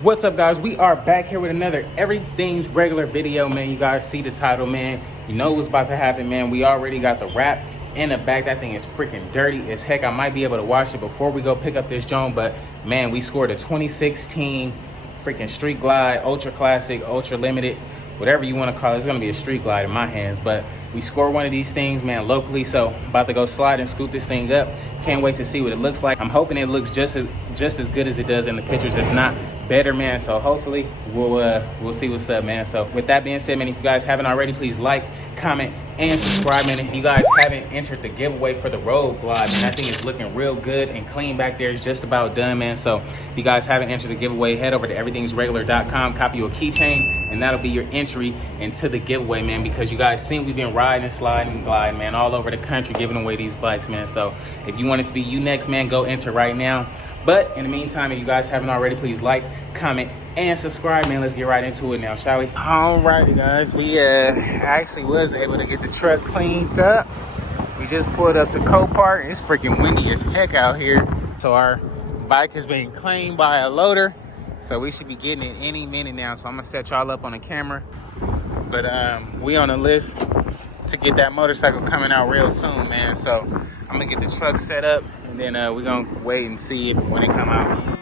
What's up, guys? We are back here with another everything's regular video, man. You guys see the title, man. You know what's about to happen, man. We already got the wrap in the back. That thing is freaking dirty as heck. I might be able to wash it before we go pick up this Joan, but man, we scored a 2016 freaking Street Glide, Ultra Classic, Ultra Limited, whatever you want to call it. It's gonna be a Street Glide in my hands, but we scored one of these things, man, locally. So about to go slide and scoop this thing up. Can't wait to see what it looks like. I'm hoping it looks just as good as it does in the pictures, if not better, man. So hopefully we'll see what's up, man. So with that being said, man, if you guys haven't already, please like, comment, and subscribe, man. If you guys haven't entered the giveaway for the Road Glide, man, that thing is looking real good and clean back there. It's just about done, man. So if you guys haven't entered the giveaway, head over to everythingsregular.com, copy you a keychain, and that'll be your entry into the giveaway, man. Because you guys seen we've been riding and sliding and gliding, man, all over the country giving away these bikes, man. So if you want it to be you next, man, go enter right now. But in the meantime, if you guys haven't already, please like, comment, and subscribe, man. Let's get right into it now, shall we? Alrighty, guys, we actually was able to get the truck cleaned up. We just pulled up to Copart. It's freaking windy as heck out here. So our bike has been claimed by a loader, so we should be getting it any minute now. So I'm gonna set y'all up on the camera. But we on the list to get that motorcycle coming out real soon, man. So I'm gonna get the truck set up, and then we're gonna wait and see if when it come out.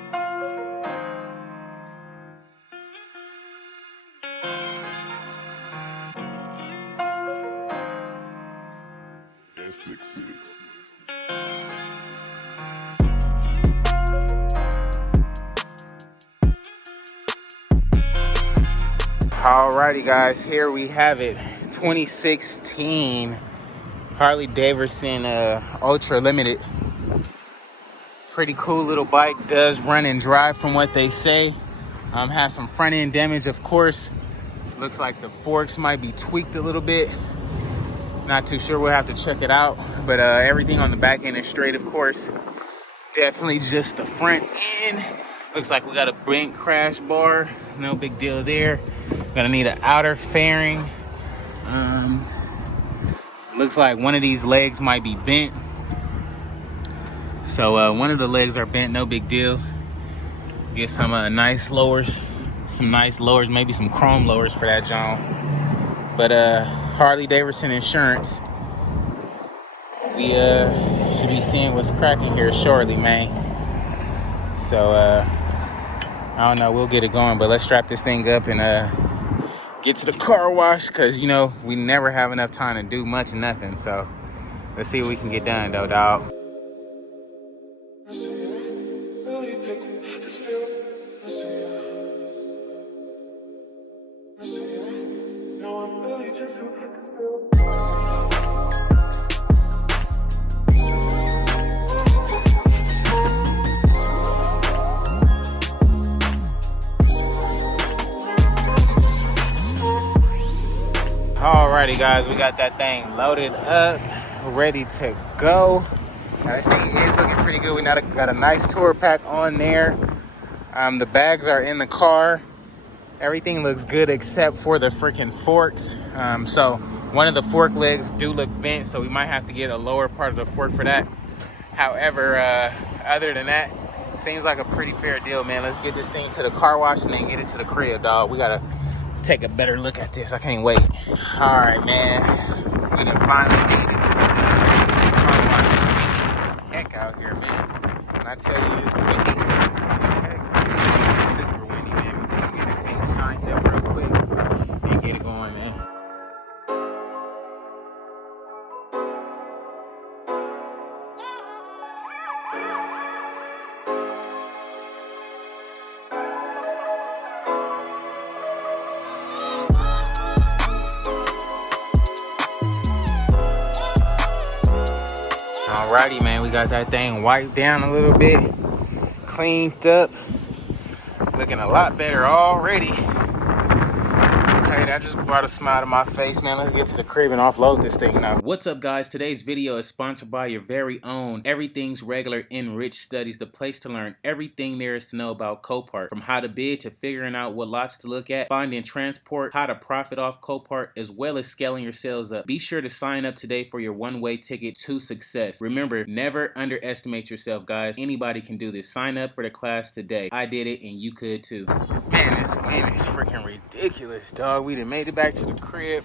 Alrighty, guys, here we have it. 2016 Harley Davidson Ultra Limited. Pretty cool little bike. Does run and drive from what they say. Has some front end damage, of course. Looks like the forks might be tweaked a little bit. Not too sure. We'll have to check it out. But everything on the back end is straight, of course. Definitely just the front end. Looks like we got a bent crash bar. No big deal there. Gonna need an outer fairing. Looks like one of these legs might be bent. So one of the legs are bent, no big deal. Get some nice lowers. Some nice lowers, maybe some chrome lowers for that John. But Harley Davidson insurance. We should be seeing what's cracking here shortly, man. So I don't know, we'll get it going, but let's strap this thing up and get to the car wash, because you know we never have enough time to do much of nothing. So let's see what we can get done though, dog. Alrighty, guys, we got that thing loaded up, ready to go. Now, this thing is looking pretty good. We got a nice tour pack on there. The bags are in the car. Everything looks good except for the freaking forks. So one of the fork legs do look bent, so we might have to get a lower part of the fork for that. However, other than that, seems like a pretty fair deal, man. Let's get this thing to the car wash and then get it to the crib, dog. We gotta take a better look at this. I can't wait. All right, man. We done finally made it to the car wash. It's heck out here, man. When I tell you it's windy, it's heck. It's super windy, man. We're gonna get this thing shined up real quick and get it going, man. Alrighty, man, we got that thing wiped down a little bit, cleaned up, looking a lot better already. Hey, that just brought a smile to my face, man. Let's get to the crib and offload this thing now. What's up, guys? Today's video is sponsored by your very own Everything's Regular Enriched Studies, the place to learn everything there is to know about Copart. From how to bid to figuring out what lots to look at, finding transport, how to profit off Copart, as well as scaling your sales up. Be sure to sign up today for your one-way ticket to success. Remember, never underestimate yourself, guys. Anybody can do this. Sign up for the class today. I did it, and you could too. Man, this wind is freaking ridiculous, dog. We done made it back to the crib.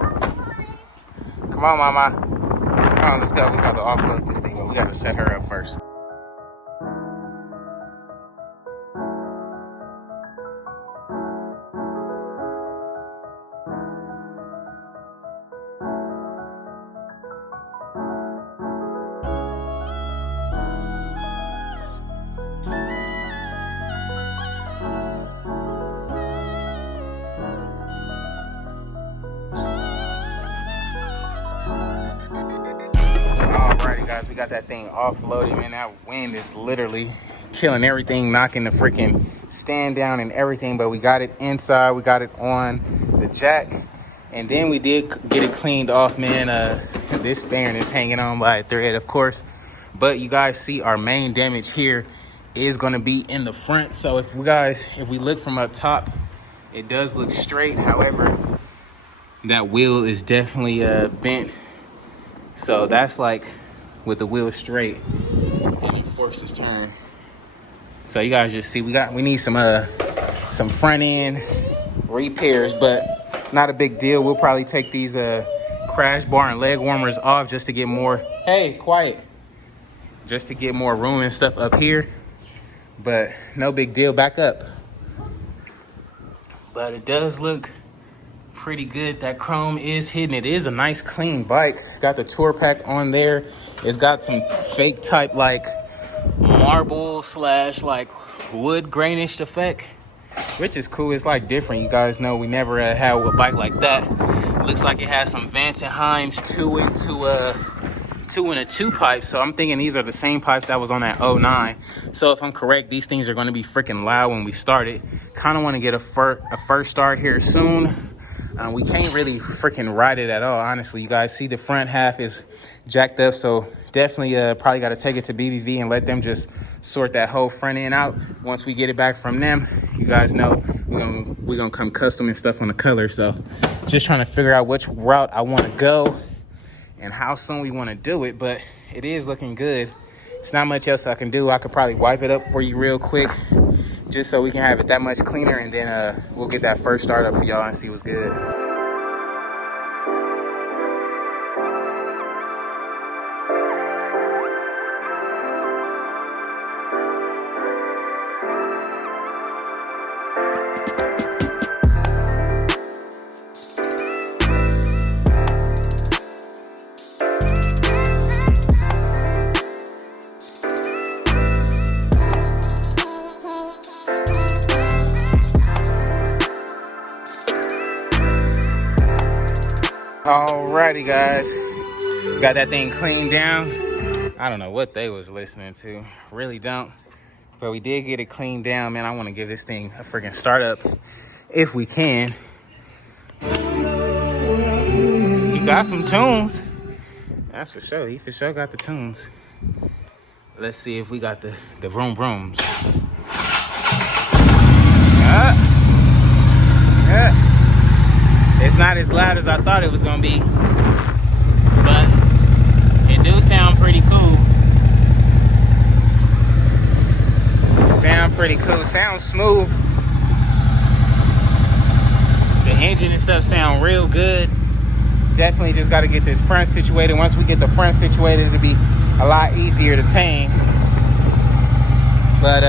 Come on, mama. Come on, let's go. We got to offload this thing, but we got to set her up first. Alrighty, guys, we got that thing offloaded, man. That wind is literally killing everything, knocking the freaking stand down and everything, but we got it inside. We got it on the jack, and then we did get it cleaned off, man. This fan is hanging on by a thread, of course, but you guys see our main damage here is going to be in the front. So if we look from up top, it does look straight. However, that wheel is definitely bent. So that's like with the wheel straight and it forces turn. So you guys just see we need some front end repairs, but not a big deal. We'll probably take these crash bar and leg warmers off just to get more, hey, quiet, just to get more room and stuff up here. But no big deal, back up. But it does look pretty good. That chrome is hidden. It is a nice clean bike. Got the tour pack on there. It's got some fake type like marble slash like wood grainish effect, which is cool. It's like different. You guys know we never had a bike like that. Looks like it has some Vance and Hines 2 into a 2 and a 2 pipe. So I'm thinking these are the same pipes that was on that 09. So if I'm correct, these things are going to be freaking loud when we start it. Kind of want to get a first start here soon. We can't really freaking ride it at all, honestly. You guys see the front half is jacked up, so definitely probably got to take it to BBV and let them just sort that whole front end out. Once we get it back from them, you guys know we're gonna come custom and stuff on the color. So just trying to figure out which route I want to go and how soon we want to do it, but it is looking good. It's not much else I can do. I could probably wipe it up for you real quick, just so we can have it that much cleaner, and then we'll get that first start up for y'all and see what's good. Alrighty, guys, got that thing cleaned down. I don't know what they was listening to, really don't, but we did get it cleaned down, man. I want to give this thing a freaking startup if we can. You got some tunes, that's for sure. He for sure got the tunes. Let's see if we got the vroom vrooms. It's not as loud as I thought it was gonna be, but it do sound pretty cool. Sound pretty cool, sounds smooth. The engine and stuff sound real good. Definitely just gotta get this front situated. Once we get the front situated, it'll be a lot easier to tame. But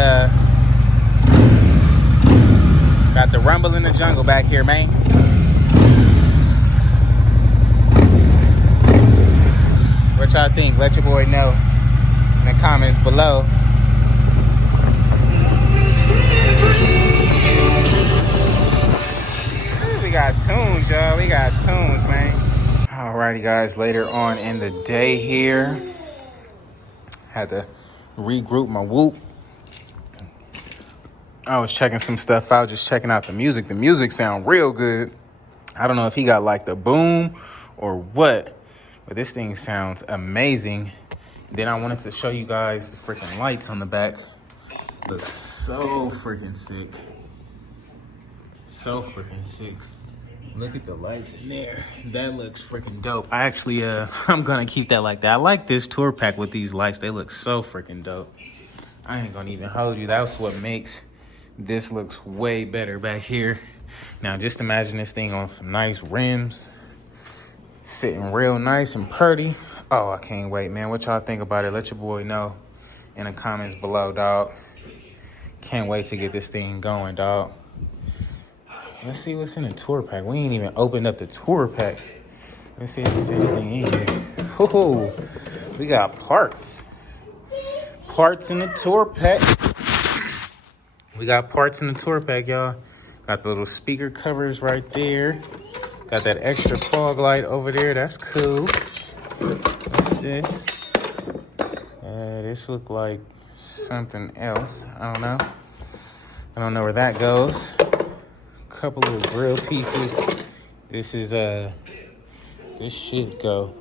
got the rumble in the jungle back here, man. What y'all think? Let your boy know in the comments below. We got tunes, y'all. We got tunes, man. Alrighty, guys. Later on in the day here, had to regroup my whoop. I was checking some stuff out, just checking out the music. The music sound real good. I don't know if he got like the boom or what, but this thing sounds amazing. Then I wanted to show you guys the freaking lights on the back. Looks so freaking sick. So freaking sick. Look at the lights in there. That looks freaking dope. I actually, I'm gonna keep that like that. I like this tour pack with these lights. They look so freaking dope. I ain't gonna even hold you. That's what makes this looks way better back here. Now just imagine this thing on some nice rims, sitting real nice and purty. Oh, I can't wait, man. What y'all think about it? Let your boy know in the comments below, dog. Can't wait to get this thing going, dog. Let's see what's in the tour pack. We ain't even opened up the tour pack. Let's see if there's anything in here. Oh, we got parts. Parts in the tour pack. We got parts in the tour pack, y'all. Got the little speaker covers right there. Got that extra fog light over there. That's cool. What's this? This look like something else. I don't know. I don't know where that goes. Couple of grill pieces. This is this should go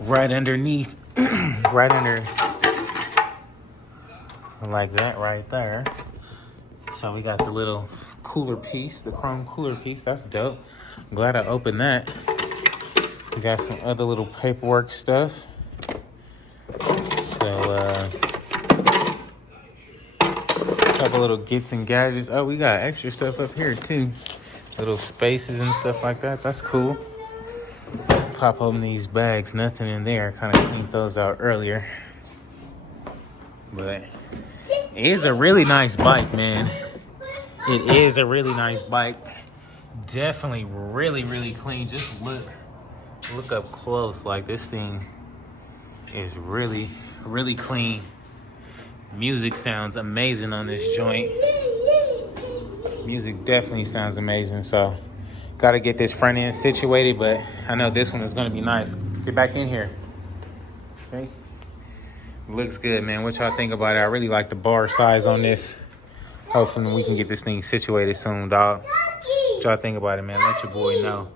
right underneath, right under, like that right there. So we got the little cooler piece, the chrome cooler piece. That's dope. I'm glad I opened that. We got some other little paperwork stuff. So a couple little gets and gadgets. Oh, we got extra stuff up here too. Little spaces and stuff like that. That's cool. Pop open these bags. Nothing in there. Kind of cleaned those out earlier. But it is a really nice bike, man. It is a really nice bike. Definitely really, really clean. Just look up close. Like, this thing is really, really clean. Music sounds amazing on this joint. Music definitely sounds amazing. So got to get this front end situated, but I know this one is going to be nice. Get back in here. Okay. Looks good, man. What y'all think about it? I really like the bar size on this. Hopefully we can get this thing situated soon, dog. What y'all think about it, man? Let your boy know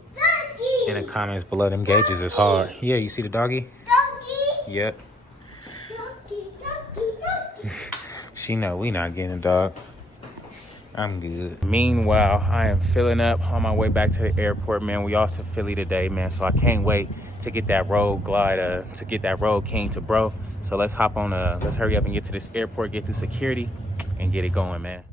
in the comments below. Them gauges is hard. Yeah, you see the doggy? Yep. She know we not getting a dog. I'm good. Meanwhile, I am filling up on my way back to the airport, man. We off to Philly today, man. So I can't wait to get that road glide, to get that road king to bro. So let's hop on, let's hurry up and get to this airport, get through security, and get it going, man.